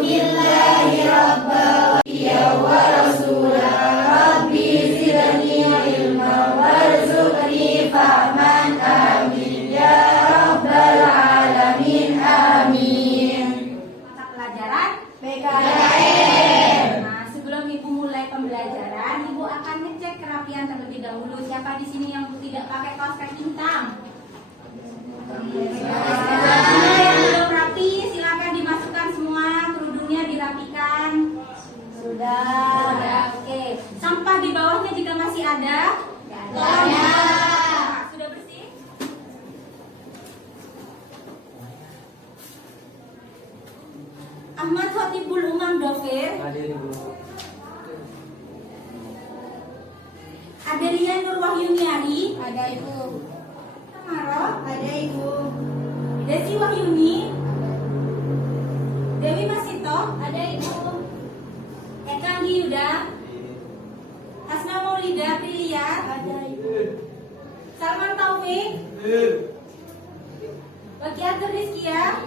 billahi rabba wa rasula rabbi zidni ilma warzuqni fahman amin ya rabbal alamin amin. Mata pelajaran PKN. Nah, sebelum Ibu mulai pembelajaran, Ibu akan ngecek kerapian terlebih dahulu. Siapa di sini yang tidak pakai kaos kaki hitam? Yang belum rapi, silakan dimasukkan semua, kerudungnya dirapikan. Sudah. Oke. Sampah di bawahnya jika masih ada? Ada. Sudah bersih? Ahmad Khotibul Umam Dofir. Adelia Nur Wahyuniari. Ada Ibu. Tamaro. Ada Ibu. Desi Wahyuni. Dewi Masito. Ada Ibu. Eka Anggi Yuda. Asma Maulida Prilia. Ada Ibu. Salman Taufik. Bagiatur Rizkia.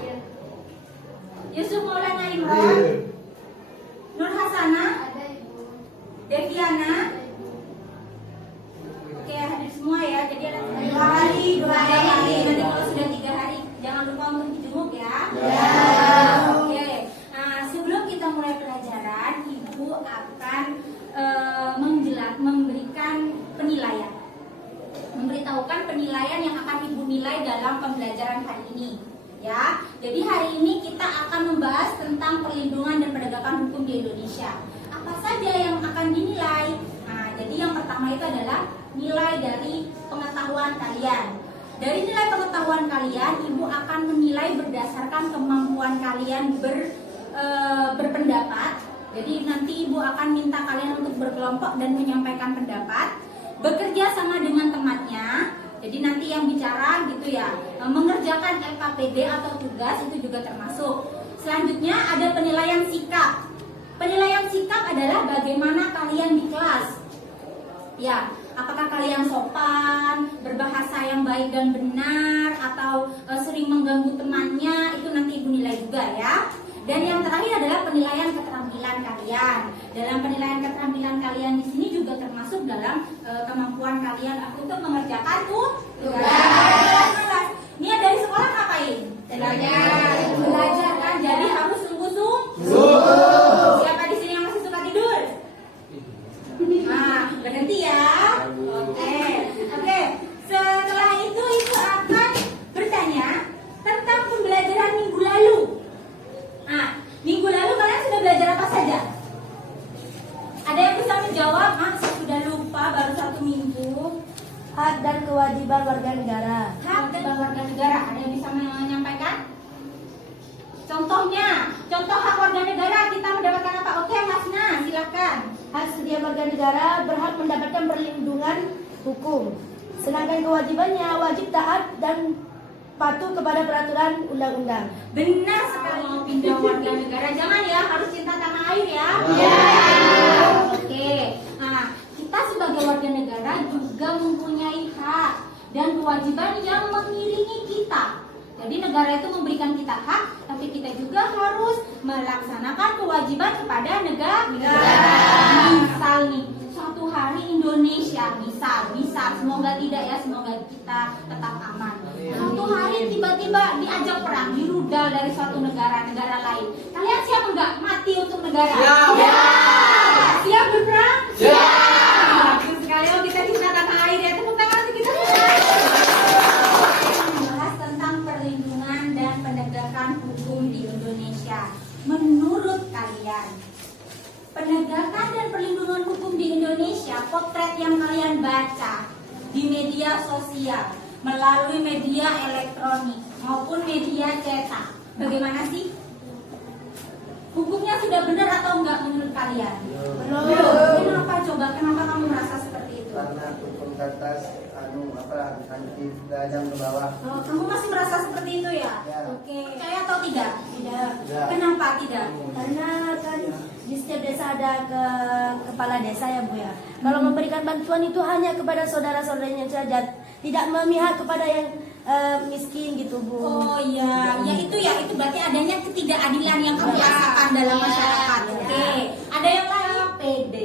Yusuf Maulana Imron. Nur Hasana. Ada Ibu. Deviana. Oke, hadir semua ya. Jadi ada 2 hari. Nanti kalau sudah 3 hari jangan lupa untuk dijenguk ya. Ya. Oke. Nah, sebelum kita mulai pelajaran, Ibu akan memberikan penilaian. Memberitahukan penilaian yang akan Ibu nilai dalam pembelajaran hari ini. Ya. Jadi hari ini kita akan membahas tentang perlindungan dan penegakan hukum di Indonesia. Apa saja yang akan dinilai? Nah, jadi yang pertama itu adalah nilai dari pengetahuan kalian. Dari nilai pengetahuan kalian, Ibu akan menilai berdasarkan kemampuan kalian berpendapat. Jadi nanti Ibu akan minta kalian untuk berkelompok dan menyampaikan pendapat, bekerja sama dengan temannya. Jadi nanti yang bicara gitu ya, mengerjakan LKPD atau tugas itu juga termasuk. Selanjutnya ada penilaian sikap. Penilaian sikap adalah bagaimana kalian di kelas. Ya, apakah kalian sopan, berbahasa yang baik dan benar, atau sering mengganggu temannya, itu nanti Ibu nilai juga ya. Dan yang terakhir adalah penilaian keterampilan kalian. Dalam penilaian keterampilan kalian di sini juga termasuk dalam kemampuan kalian untuk mengerjakan tugas. Ini dari sekolah ngapain? Belajar kan, jadi harus sungguh-sungguh. Siapa di sini yang masih suka tidur? Nah, berhenti ya. Oke. Setelah itu Ibu akan bertanya tentang pembelajaran minggu lalu. Nah, minggu lalu kalian sudah belajar apa saja? Ada yang bisa menjawab? Saya sudah lupa, baru 1 minggu. Hak dan kewajiban warga negara. Hak dan warga negara. Ada yang bisa menyampaikan? Contohnya, contoh hak warga negara kita mendapatkan apa? Oke, Hasna, silakan. Hak setiap warga negara berhak mendapatkan perlindungan hukum. Sedangkan kewajibannya wajib taat dan patuh kepada peraturan undang-undang. Benar sekali. Mau pindah warga negara, jangan ya, harus cinta tanah air ya. Oke. Nah, kita sebagai warga negara juga mempunyai hak dan kewajiban yang mengiringi kita. Jadi negara itu memberikan kita hak, tapi kita juga harus melaksanakan kewajiban kepada negara. Misal nih, suatu hari Indonesia, misal, semoga tidak ya, semoga kita tetap aman. Suatu hari tiba-tiba diajak perang, dirudal dari suatu negara lain. Kalian siap enggak mati untuk negara? Siap berperang? Bagus sekali. Oh, kita di tanah air ya, tepuk tangan untuk kita. Membahas tentang perlindungan dan penegakan hukum di Indonesia. Menurut kalian, penegakan dan perlindungan hukum di Indonesia, potret yang kalian baca di media sosial, melalui media elektronik maupun media cetak, bagaimana sih? Hukumnya sudah benar atau enggak menurut kalian? Belum. Kenapa coba? Kenapa kamu merasa seperti itu? Karena hukum ke atas, nanti tajam ke bawah. Oh, kamu masih merasa seperti itu ya? Ya. Oke. Percaya atau tidak? Tidak. Ya. Kenapa tidak? Karena kan di setiap desa ada kepala desa ya Bu ya. Kalau memberikan bantuan itu hanya kepada saudara-saudaranya saja, tidak memihak kepada yang miskin gitu Bu. Oh iya, ya itu berarti adanya ketidakadilan yang kamu rasakan dalam masyarakat. Oke. Ada yang lain PD.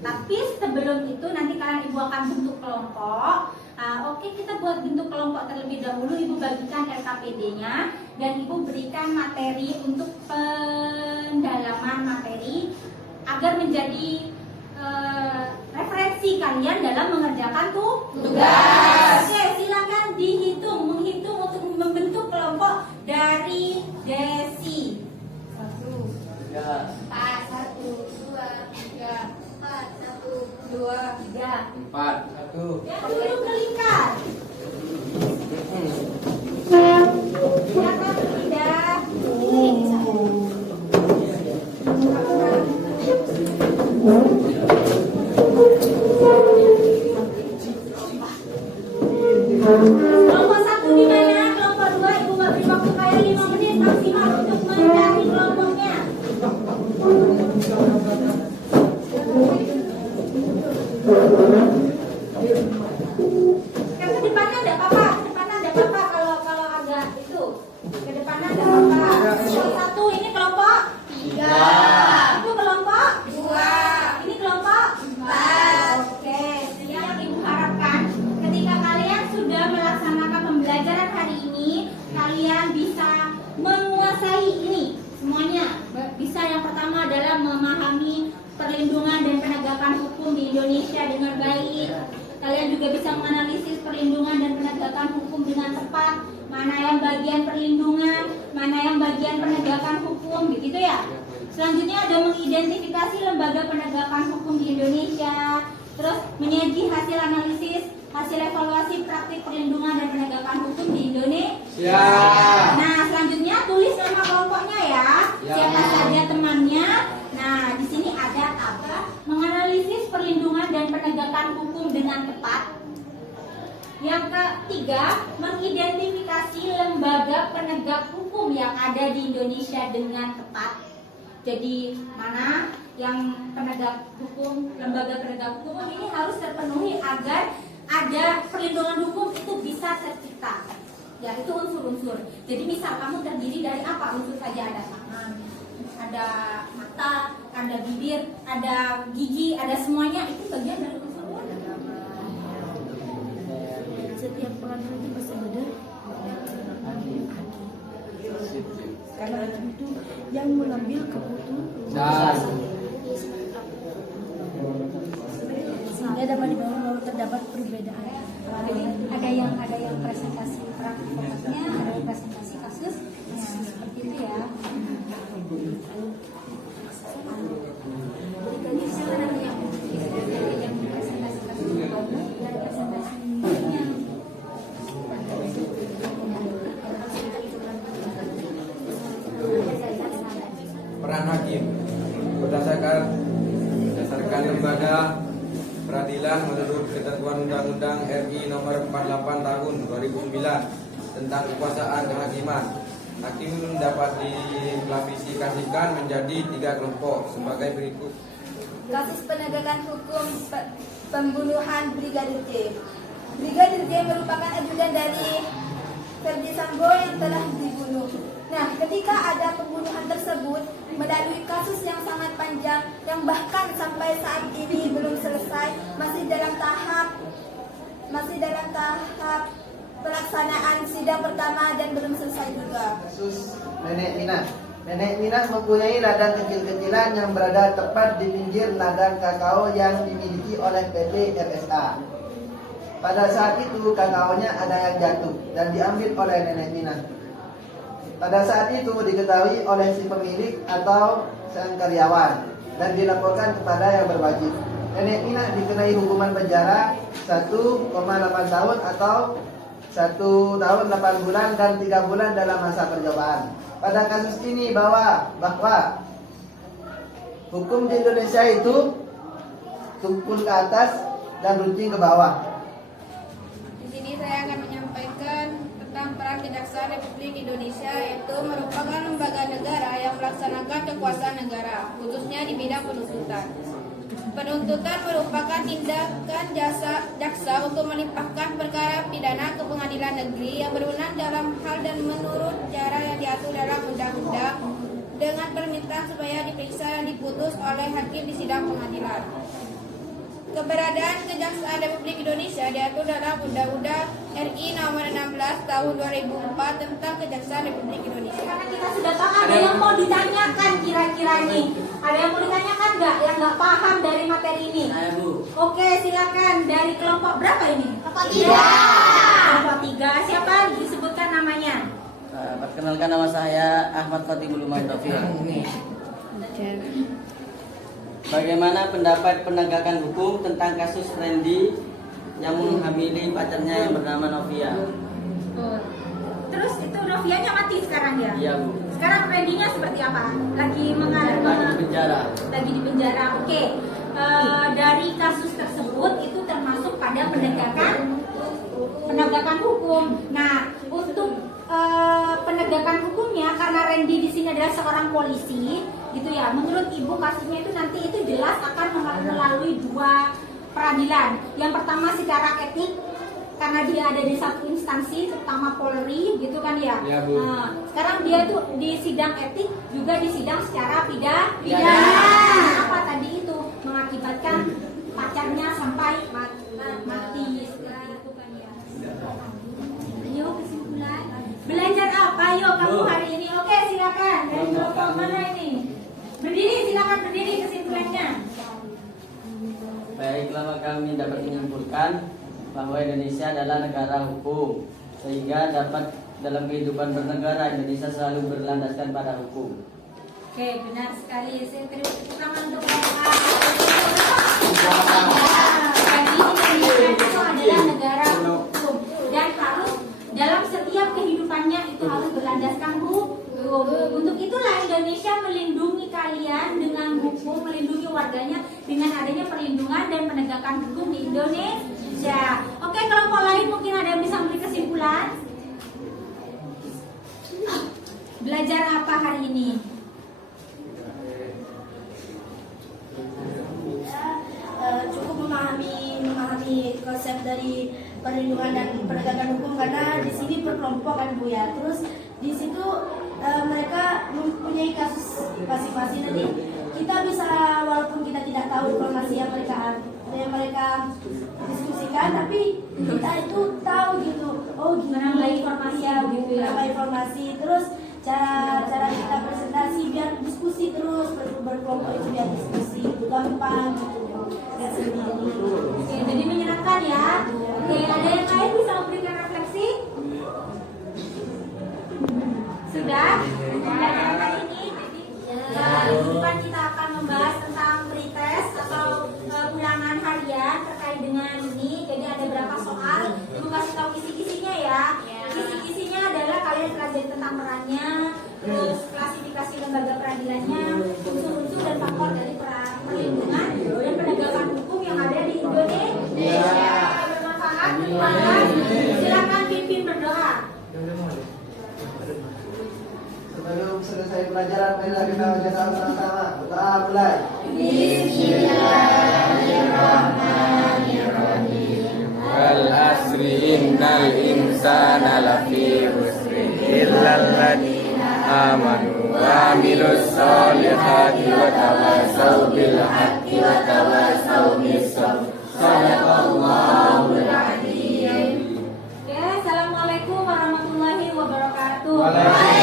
Tapi sebelum itu nanti kalian ibu akan bentuk kelompok. Oke, kita buat bentuk kelompok terlebih dahulu. Ibu bagikan LKPD-nya dan ibu berikan materi untuk pendalaman materi agar menjadi referensi kalian dalam mengerjakan tugas. Oke, silakan menghitung untuk membentuk kelompok dari Desi. 1, 3, 4, 1, 2, 3, 4, 1, 2, 3. 4, 1. Yang dulu melingkar. Silakan berpindah. Kelompok 1 di mana? Kelompok 2 ibu beri waktu kalian 5 menit maksimal untuk mencari kelompoknya. Ke depannya enggak apa-apa, kalau agak itu. Ke depannya enggak apa-apa. Kelompok 1 ini kelompok 3. Itu kelompok 2. Ini kelompok 4. Oke, yang ibu harapkan ketika kalian sudah melaksanakan pembelajaran hari ini, kalian bisa menguasai ini semuanya. Bisa yang pertama adalah memahami perlindungan dan penegakan hukum di Indonesia dengan baik. Kalian juga bisa menganalisis perlindungan dan penegakan hukum dengan tepat. Mana yang bagian perlindungan, mana yang bagian penegakan hukum, begitu ya. Selanjutnya ada mengidentifikasi lembaga penegakan hukum di Indonesia. Terus menyaji hasil analisis, hasil evaluasi praktik perlindungan dan penegakan hukum di Indonesia. Nah, selanjutnya tulis nama kelompoknya ya. Siapa saja temannya. Nah, di sini ada apa? Menganalisis perlindungan dan penegakan hukum dengan tepat. Yang ketiga, mengidentifikasi lembaga penegak hukum yang ada di Indonesia dengan tepat. Jadi mana yang penegak hukum, lembaga penegak hukum ini harus terpenuhi agar ada perlindungan hukum itu bisa tercipta. Ya, itu unsur-unsur. Jadi misal kamu terdiri dari apa? Unsur saja, ada tangan, ada mata, ada bibir, ada gigi, ada semuanya, itu bagian dari unsur. Setiap pelajaran itu pasti beda. Karena itu yang mengambil keputusan. Sehingga dapat dibawa bahwa terdapat perbedaan. Ada yang presentasi praktiknya, ada yang presentasi kasus, seperti itu ya. Silakan nanti yang presentasi kasus dan presentasinya. Peran hakim berdasarkan lembaga peradilan menurut ketentuan Undang-Undang RI Nomor 48 Tahun 2009 tentang kekuasaan kehakiman. Hakim dapat diklasifikasikan menjadi 3 kelompok sebagai berikut. Kasus penegakan hukum pembunuhan Brigadir J. Brigadir J merupakan ajudan dari Verdi Sambo yang telah dibunuh. Nah, ketika ada pembunuhan tersebut melalui kasus yang sangat panjang yang bahkan sampai saat ini belum selesai, masih dalam tahap pelaksanaan sidang pertama dan belum selesai juga. Kasus Nenek Minah. Nenek Minah mempunyai ladang kecil-kecilan yang berada tepat di pinggir ladang kakao yang dimiliki oleh PT RSA. Pada saat itu kakaonya ada yang jatuh dan diambil oleh Nenek Minah. Pada saat itu diketahui oleh si pemilik atau sang karyawan dan dilaporkan kepada yang berwajib. Nenek Minah dikenai hukuman penjara 1,8 tahun atau 1 tahun 8 bulan dan 3 bulan dalam masa percobaan. Pada kasus ini bahwa hukum di Indonesia itu tumpul ke atas dan runcing ke bawah. Di sini saya akan menyampaikan tentang peran Kejaksaan Republik Indonesia, yaitu merupakan lembaga negara yang melaksanakan kekuasaan negara, khususnya di bidang penuntutan. Penuntutan merupakan tindakan jaksa untuk melimpahkan perkara pidana ke pengadilan negeri yang berwenang dalam hal dan menurut cara yang diatur dalam undang-undang dengan diajukan supaya diperiksa dan diputus oleh hakim di sidang pengadilan. Keberadaan Kejaksaan Republik Indonesia diatur dalam Undang-Undang RI Nomor 16 Tahun 2004 tentang Kejaksaan Republik Indonesia. Karena kita sudah tahu, ada yang mau ditanyakan kira-kira nih? Ada yang mau ditanyakan nggak? Yang nggak paham dari materi ini? Saya Bu. Oke, silakan. Dari kelompok berapa ini? Kelompok 3. Kelompok 3. Siapa disebutkan namanya? Perkenalkan, nama saya Ahmad Fatihul Umar Taufik. Bagaimana pendapat penegakan hukum tentang kasus Randy yang menghamili pacarnya yang bernama Novia? Terus itu Novianya mati sekarang ya? Iya Bu. Sekarang Randy-nya seperti apa? Lagi Lagi di penjara. Lagi di penjara. Oke. Dari kasus tersebut itu termasuk pada penegakan hukum. Nah, untuk penegakan hukumnya, karena Randy di sini adalah seorang polisi, gitu ya. Menurut Ibu kasusnya itu nanti itu jelas akan melalui 2 peradilan. Yang pertama secara etik, karena dia ada di satu instansi, terutama Polri, gitu kan ya. Ya, Bu. Nah, sekarang dia tuh di sidang etik, juga di sidang secara pidana. Apa tadi itu mengakibatkan pacarnya sampai mati seperti itu kan ya. Ayo kesimpulan. Belajar apa yo kamu hari ini? Oke, silakan. Dari kelompok mana ini? Berdiri, silakan berdiri kesimpulannya. Baiklah, kami dapat menyimpulkan bahwa Indonesia adalah negara hukum, sehingga dapat dalam kehidupan bernegara Indonesia selalu berlandaskan pada hukum. Oke, benar sekali. Saya terima tepuk tangan untuk Bapak. Jadi Indonesia itu adalah negara hukum dan harus dalam setiap kehidupannya itu harus berlandaskan hukum. Untuk itulah Indonesia melindungi kalian dengan hukum, melindungi warganya dengan adanya perlindungan dan penegakan hukum di Indonesia. Oke, kelompok lain mungkin ada yang bisa memberi kesimpulan. Belajar apa hari ini? Cukup memahami konsep dari perlindungan dan penegakan hukum, karena di sini berkelompok kan Bu ya. Terus di situ mereka mempunyai kasus masing-masing. Nanti kita bisa, walaupun kita tidak tahu informasi yang mereka diskusikan, tapi kita itu tahu gitu. Oh, Menambah informasi ya, gitu ya. menambah informasi. Terus cara kita presentasi biar diskusi terus, berkelompok itu biar diskusi gampang gitu. Nggak sendiri. Oke, jadi menyenangkan ya. Oke, ada yang lain bisa memberikan refleksi? Sudah? Belajar hari ini. Jadi minggu depan kita akan membahas tentang pretest atau ulangan harian terkait dengan ini. Jadi ada berapa soal? Ibu kasih tahu kisi-kisinya ya. Kisi-kisinya adalah kalian pelajari tentang perannya, terus klasifikasi lembaga peradilannya, unsur-unsur dan faktor dari perlindungan dan penegakan hukum yang ada di Indonesia. Bermanfaat? Silakan pimpin berdoa. Sebelum selesai pelajaran, marilah kita baca sama-sama. Berdoa mulai. Wal asri innal insana lafi khusri illal ladzina amanu wa amilus solihati wa tawasaw bil haqqi wa tawasaw bis sabr. Sadaqallahul adzim. Oke, assalamualaikum warahmatullahi wabarakatuh. Waalaikumsalam.